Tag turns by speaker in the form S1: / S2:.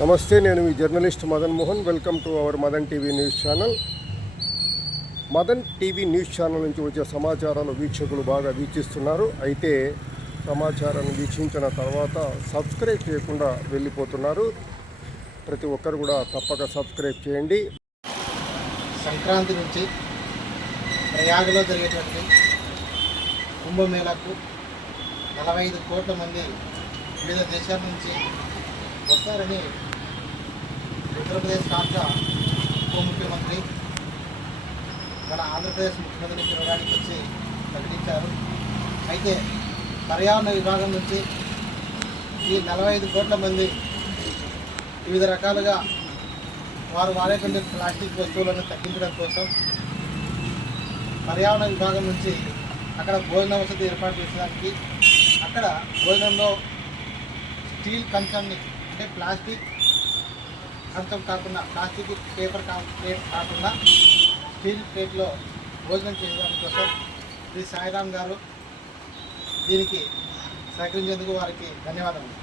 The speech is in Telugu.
S1: నమస్తే నేను మీ journalist Madan Mohan. Welcome to our Madan TV news channel. Madan TV news channel నుంచి వచ్చే సమాచారాలు వీక్షకులు బాగా వీక్షిస్తున్నారు. అయితే సమాచారాన్ని వీక్షించిన తర్వాత సబ్స్క్రైబ్ చేయకుండా వెళ్ళిపోతున్నారు. ప్రతి ఒక్కరు కూడా తప్పక సబ్స్క్రైబ్ చేయండి.
S2: సంక్రాంతి నుంచి ప్రయాగలో జరిగేటువంటి కుంభమేళకు నలభై ఐదు కోట్ల మంది వివిధ దేశాల నుంచి వస్తారని ఉత్తరప్రదేశ్ రాష్ట్ర ఉప ముఖ్యమంత్రి మన ఆంధ్రప్రదేశ్ ముఖ్యమంత్రి తిరగడానికి వచ్చి ప్రకటించారు. అయితే పర్యావరణ విభాగం నుంచి ఈ నలభై ఐదు కోట్ల మంది వివిధ రకాలుగా వారు వాడేటువంటి ప్లాస్టిక్ వస్తువులను తగ్గించడం కోసం పర్యావరణ విభాగం నుంచి అక్కడ భోజన వసతి ఏర్పాటు చేసడానికి అక్కడ భోజనంలో స్టీల్ కంచంని అంటే ప్లాస్టిక్ అర్థం కాకుండా ప్లాస్టిక్ పేపర్ కా ప్లేట్ కాకుండా స్టీల్ ప్లేట్లో భోజనం చేయడం కోసం శ్రీ సాయిరామ్ గారు దీనికి సహకరించేందుకు వారికి ధన్యవాదములు.